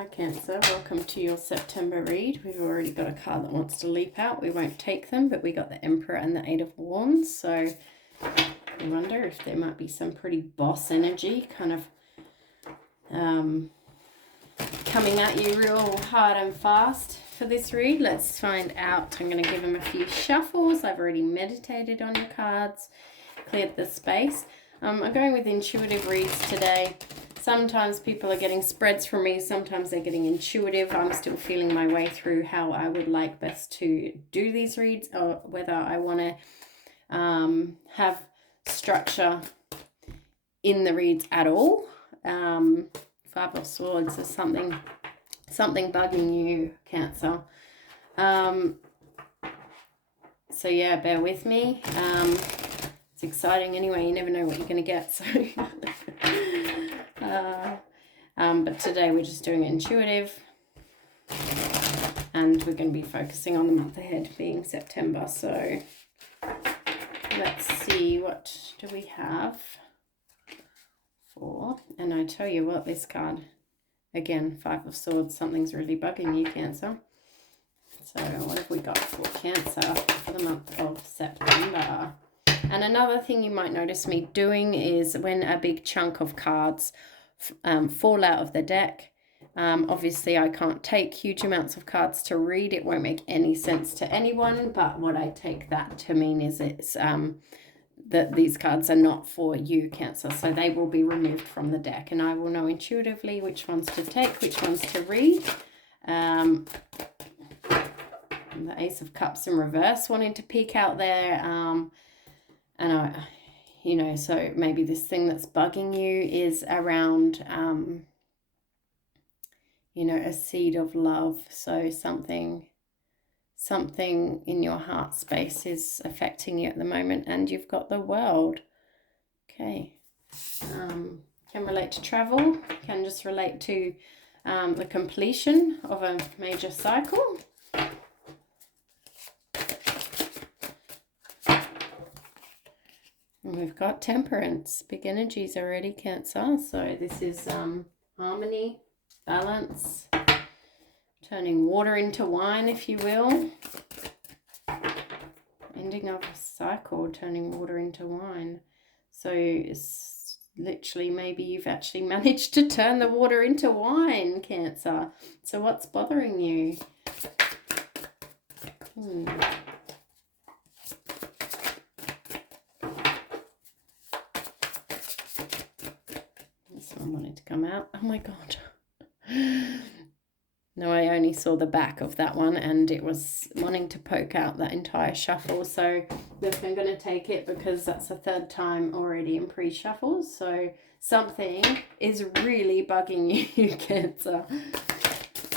Hi Cancer, welcome to your September read. We've already got a card that wants to leap out. We won't take them, but we got the Emperor and the Eight of Wands. So I wonder if there might be some pretty boss energy kind of coming at you real hard and fast for this read. Let's find out. I'm going to give them a few shuffles. I've already meditated on your cards, cleared the space. I'm going with intuitive reads today. Sometimes people are getting spreads from me. Sometimes they're getting intuitive. I'm still feeling my way through how I would like best to do these reads, or whether I want to have structure in the reads at all. Five of Swords is something bugging you, Cancer. So yeah, bear with me. It's exciting anyway. You never know what you're going to get. So. But today we're just doing it intuitive, and we're going to be focusing on the month ahead being September. So let's see, what do we have for, and I tell you what, this card, again, Five of Swords, something's really bugging you, Cancer. So what have we got for Cancer for the month of September? And another thing you might notice me doing is when a big chunk of cards fall out of the deck. Obviously, I can't take huge amounts of cards to read. It won't make any sense to anyone. But what I take that to mean is it's that these cards are not for you, Cancer. So they will be removed from the deck. And I will know intuitively which ones to take, which ones to read. And the Ace of Cups in reverse wanting to peek out there. And I... You know, so maybe this thing that's bugging you is around, you know, a seed of love. So something in your heart space is affecting you at the moment, and you've got the World. Okay. Can relate to travel. Can just relate to the completion of a major cycle. We've got Temperance, big energies already, Cancer. So this is harmony, balance, turning water into wine, if you will. Ending of a cycle, turning water into wine. So it's literally, maybe you've actually managed to turn the water into wine, Cancer. So what's bothering you? I wanted to come out. Oh my god. No, I only saw the back of that one, and it was wanting to poke out that entire shuffle. So look, I'm going to take it because that's the third time already in pre-shuffles. So something is really bugging you, Cancer.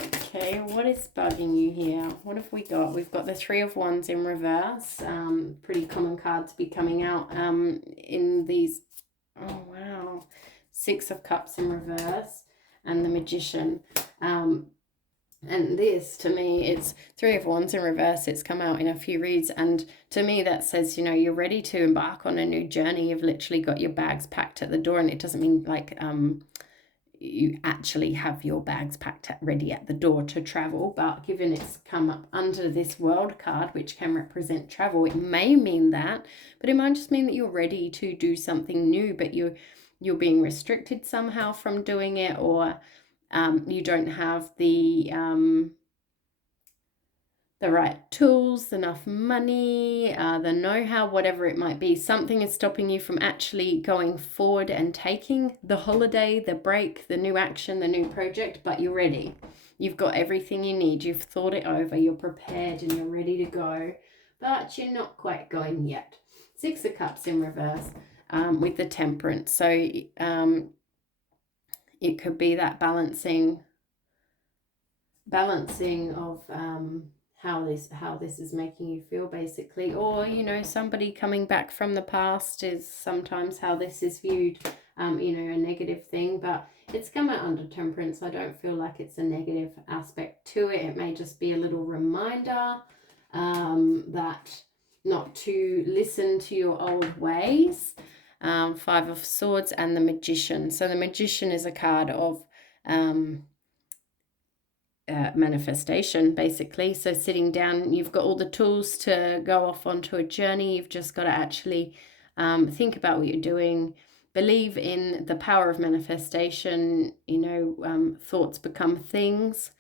Okay, what is bugging you here? What have we got? We've got the Three of Wands in reverse. Pretty common card to be coming out in these. Oh, wow. Six of Cups in reverse, and the Magician. And this, to me, it's Three of Wands in reverse. It's come out in a few reads, and to me that says, you know, you're ready to embark on a new journey. You've literally got your bags packed at the door, and it doesn't mean like you actually have your bags packed ready at the door to travel, but given it's come up under this World card, which can represent travel, it may mean that, but it might just mean that you're ready to do something new, but you're being restricted somehow from doing it, or you don't have the right tools, enough money, the know-how, whatever it might be. Something is stopping you from actually going forward and taking the holiday, the break, the new action, the new project, but you're ready. You've got everything you need. You've thought it over. You're prepared and you're ready to go, but you're not quite going yet. Six of Cups in reverse. With the Temperance. So it could be that balancing of how this is making you feel, basically. Or, you know, somebody coming back from the past is sometimes how this is viewed, you know, a negative thing, but it's come out under Temperance. I don't feel like it's a negative aspect to it. It may just be a little reminder that not to listen to your old ways. Five of Swords and the Magician. So the Magician is a card of manifestation, basically. So sitting down, you've got all the tools to go off onto a journey. You've just got to actually think about what you're doing, believe in the power of manifestation, thoughts become things,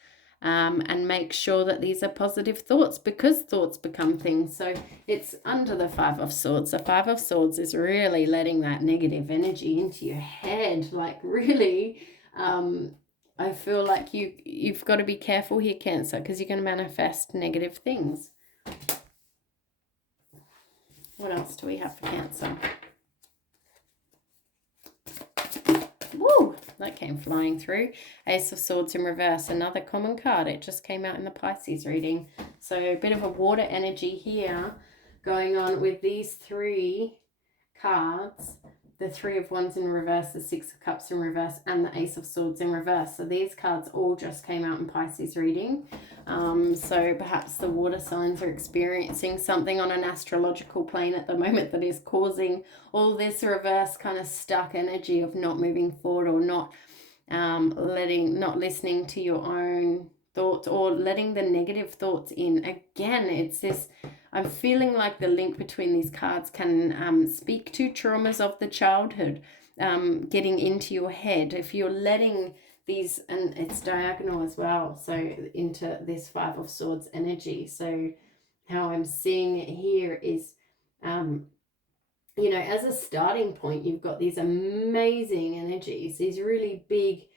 and make sure that these are positive thoughts, because thoughts become things. So it's under the Five of Swords. The Five of Swords is really letting that negative energy into your head, like really. I feel like you've got to be careful here, Cancer, because you're going to manifest negative things. What else do we have for Cancer? Woo! That came flying through. Ace of Swords in reverse, another common card. It just came out in the Pisces reading. So a bit of a water energy here going on with these three cards. The Three of Wands in reverse, the Six of Cups in reverse, and the Ace of Swords in reverse. So these cards all just came out in Pisces reading. So perhaps the water signs are experiencing something on an astrological plane at the moment that is causing all this reverse kind of stuck energy of not moving forward, or not listening to your own thoughts, or letting the negative thoughts in. Again, it's this, I'm feeling like the link between these cards can speak to traumas of the childhood getting into your head. If you're letting these, and it's diagonal as well, so into this Five of Swords energy. So how I'm seeing it here is, as a starting point, you've got these amazing energies, these really big,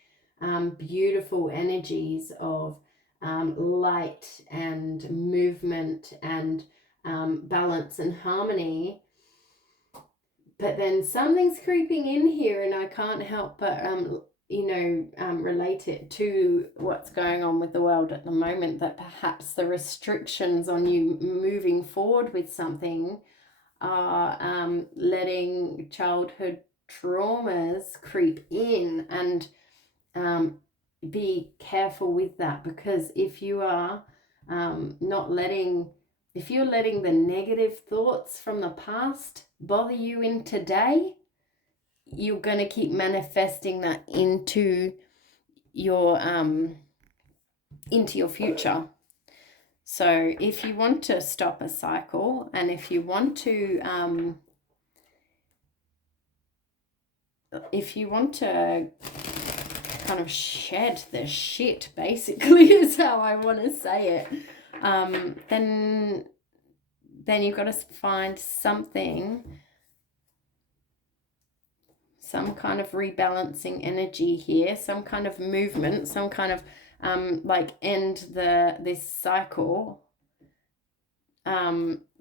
beautiful energies of light and movement and balance and harmony. But then something's creeping in here, and I can't help but relate it to what's going on with the world at the moment, that perhaps the restrictions on you moving forward with something are letting childhood traumas creep in. And be careful with that, because if you are if you're letting the negative thoughts from the past bother you in today, you're going to keep manifesting that into your future. So if you want to stop a cycle, and if you want to kind of shed the shit, basically, is how I want to say it, then you've got to find something, some kind of rebalancing energy here, some kind of movement, some kind of end this cycle,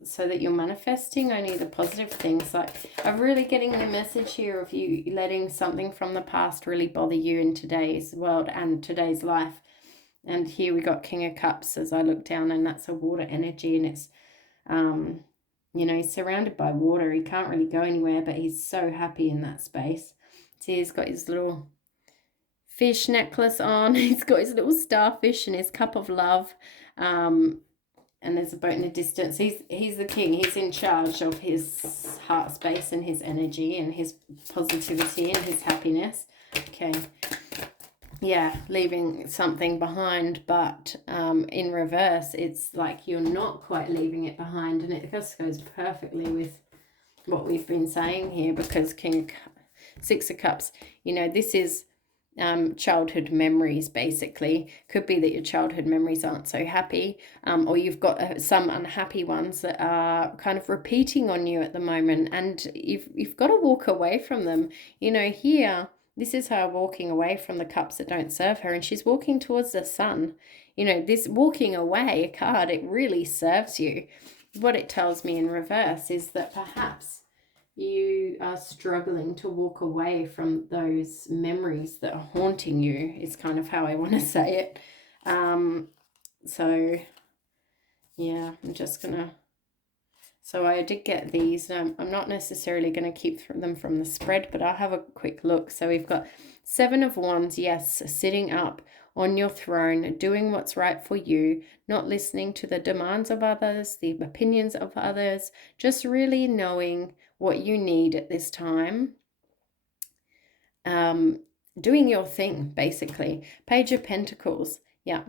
so that you're manifesting only the positive things. Like, I'm really getting the message here of you letting something from the past really bother you in today's world and today's life. And here we got King of Cups as I look down, and that's a water energy, and it's he's surrounded by water. He can't really go anywhere, but he's so happy in that space. See, he's got his little fish necklace on. He's got his little starfish and his cup of love. And there's a boat in the distance. He's the king. He's in charge of his heart space and his energy and his positivity and his happiness. Okay. Yeah, leaving something behind, but in reverse, it's like you're not quite leaving it behind. And it just goes perfectly with what we've been saying here, because Six of Cups, this is childhood memories, basically. Could be that your childhood memories aren't so happy, or you've got some unhappy ones that are kind of repeating on you at the moment, and you've got to walk away from them. Here, this is her walking away from the cups that don't serve her, and she's walking towards the sun. This walking away card, it really serves you. What it tells me in reverse is that perhaps you are struggling to walk away from those memories that are haunting you, is kind of how I want to say it. So yeah, I'm just gonna, so I did get these. I'm not necessarily going to keep them from the spread, but I'll have a quick look. So we've got Seven of Wands, yes, sitting up on your throne, doing what's right for you, not listening to the demands of others, the opinions of others, just really knowing what you need at this time, doing your thing, basically. Page of Pentacles, yeah,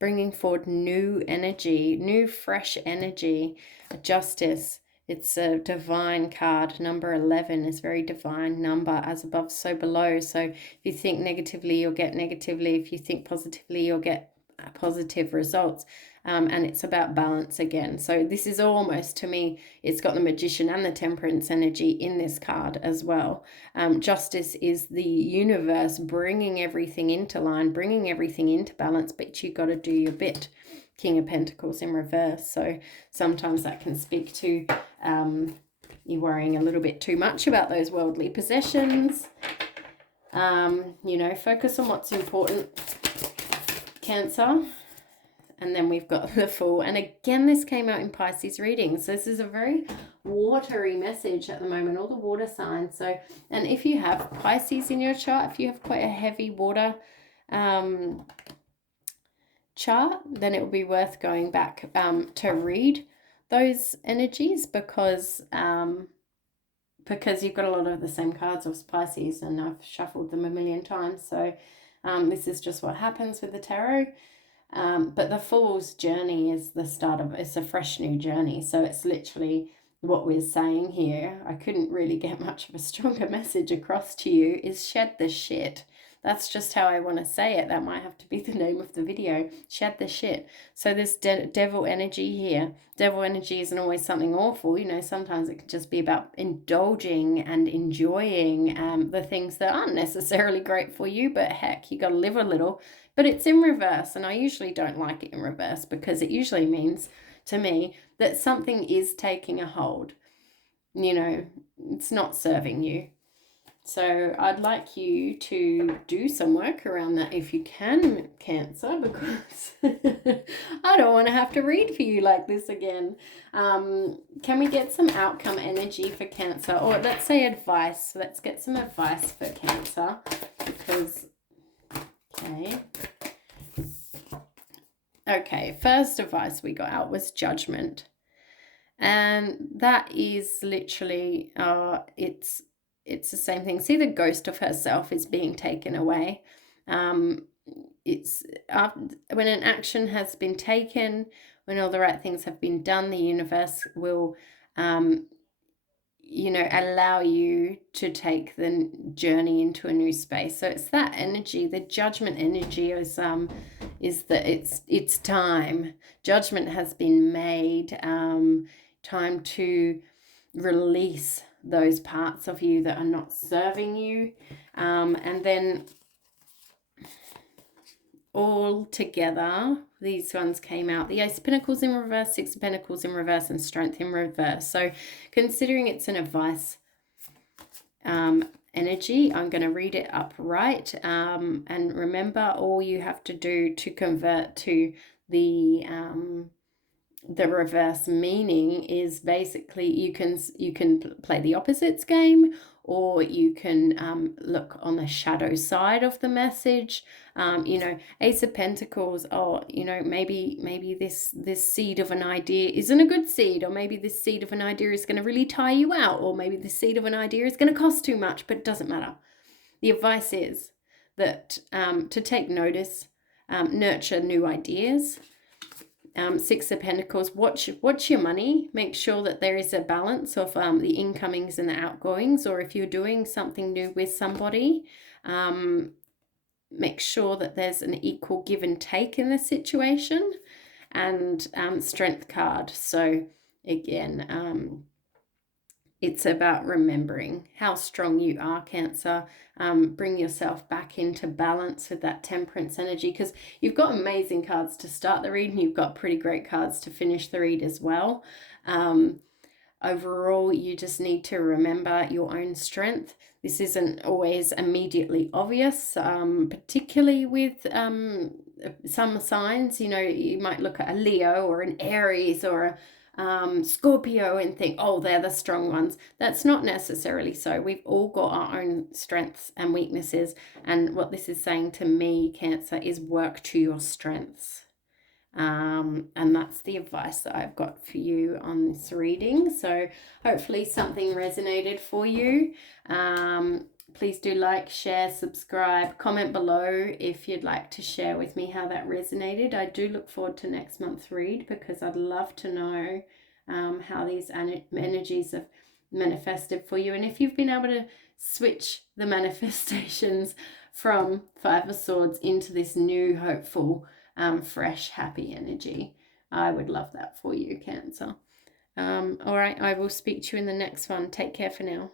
bringing forward new energy, new fresh energy. Justice, it's a divine card. Number 11 is very divine number, as above so below. So if you think negatively, you'll get negatively. If you think positively, you'll get positive results. And it's about balance again. So this is almost, to me, it's got the Magician and the Temperance energy in this card as well. Justice is the universe bringing everything into line, bringing everything into balance, but you've got to do your bit. King of Pentacles in reverse. So sometimes that can speak to you worrying a little bit too much about those worldly possessions. You know, focus on what's important, Cancer. And then we've got the Fool. And again, this came out in Pisces readings. So this is a very watery message at the moment, all the water signs. So, and if you have Pisces in your chart, if you have quite a heavy water chart, then it will be worth going back to read those energies, because you've got a lot of the same cards of Pisces, and I've shuffled them a million times. So this is just what happens with the tarot. But the Fool's journey is the start of, it's a fresh new journey. So it's literally what we're saying here. I couldn't really get much of a stronger message across to you, is shed the shit. That's just how I want to say it. That might have to be the name of the video. Shed the shit. So this devil energy here. Devil energy isn't always something awful. You know, sometimes it can just be about indulging and enjoying the things that aren't necessarily great for you. But heck, you got to live a little. But it's in reverse. And I usually don't like it in reverse, because it usually means to me that something is taking a hold. You know, it's not serving you. So I'd like you to do some work around that if you can, Cancer, because I don't want to have to read for you like this again. Can we get some outcome energy for Cancer? Or let's say advice. Let's get some advice for Cancer, because, okay, first advice we got out was Judgment. And that is literally, it's the same thing. See, the ghost of herself is being taken away. It's when an action has been taken, when all the right things have been done, the universe will, you know, allow you to take the journey into a new space. So it's that energy. The Judgment energy is that it's time. Judgment has been made. Time to release those parts of you that are not serving you, and then all together these ones came out: the Ace of Pentacles in reverse, Six of Pentacles in reverse, and Strength in reverse. So considering it's an advice energy, I'm going to read it upright, and remember, all you have to do to convert to the reverse meaning is basically you can play the opposites game, or you can look on the shadow side of the message. You know, Ace of Pentacles, oh, you know, maybe this seed of an idea isn't a good seed, or maybe this seed of an idea is going to really tire you out, or maybe the seed of an idea is going to cost too much, but it doesn't matter. The advice is that to take notice, nurture new ideas. Six of Pentacles, watch your money. Make sure that there is a balance of the incomings and the outgoings, or if you're doing something new with somebody, make sure that there's an equal give and take in the situation. And Strength card. So again, it's about remembering how strong you are, Cancer. Bring yourself back into balance with that Temperance energy, because you've got amazing cards to start the read, and you've got pretty great cards to finish the read as well. Overall, you just need to remember your own strength. This isn't always immediately obvious, particularly with some signs. You know, you might look at a Leo or an Aries or a Scorpio and think, oh, they're the strong ones. That's not necessarily so. We've all got our own strengths and weaknesses, and what this is saying to me, Cancer, is work to your strengths. And that's the advice that I've got for you on this reading. So hopefully something resonated for you. Please do like, share, subscribe, comment below if you'd like to share with me how that resonated. I do look forward to next month's read because I'd love to know how these energies have manifested for you, and if you've been able to switch the manifestations from Five of Swords into this new, hopeful, fresh, happy energy. I would love that for you, Cancer. All right, I will speak to you in the next one. Take care for now.